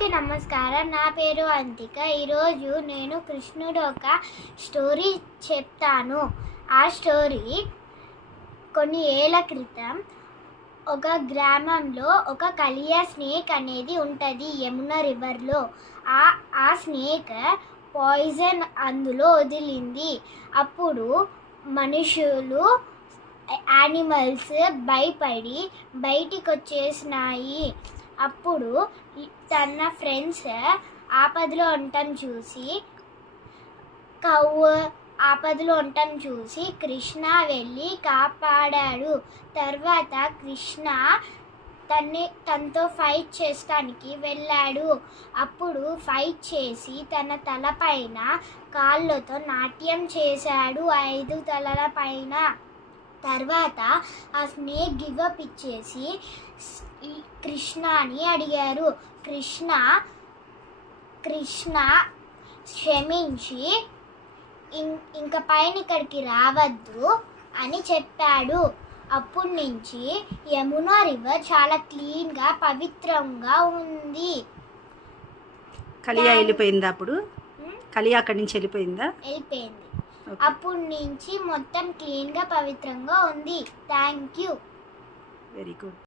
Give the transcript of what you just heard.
అందరికీ నమస్కారం. నా పేరు అంతిక. ఈరోజు నేను కృష్ణుడు ఒక స్టోరీ చెప్తాను. ఆ స్టోరీ కొన్ని ఏళ్ల క్రితం ఒక గ్రామంలో ఒక కలియా స్నేక్ అనేది ఉంటుంది యమున రివర్లో. ఆ స్నేక్ పాయిజన్ అందులో వదిలింది. అప్పుడు మనుషులు యానిమల్స్ భయపడి బయటికి వచ్చేసినాయి. అప్పుడు తన ఫ్రెండ్స్ ఆపదలో ఉండటం చూసి కృష్ణ వెళ్ళి కాపాడాడు. తర్వాత కృష్ణ తనతో ఫైట్ చేస్తానికి వెళ్ళాడు. అప్పుడు ఫైట్ చేసి తన తలపైన కాళ్ళతో నాట్యం చేశాడు 5 తలల పైన. తర్వాత ఆ స్నేక్ గివప్ ఇచ్చేసి కృష్ణని అడిగారు. కృష్ణ క్షమించి ఇంక పైన ఇక్కడికి రావద్దు అని చెప్పాడు. అప్పటి నుంచి యమునా రివర్ చాలా క్లీన్గా పవిత్రంగా ఉంది. కలియా వెళ్ళిపోయిందా? అప్పుడు కలియా అక్కడి నుంచి వెళ్ళిపోయింది. అప్పటి నుంచి మొత్తం క్లీన్గా పవిత్రంగా ఉంది. Thank you. Very good.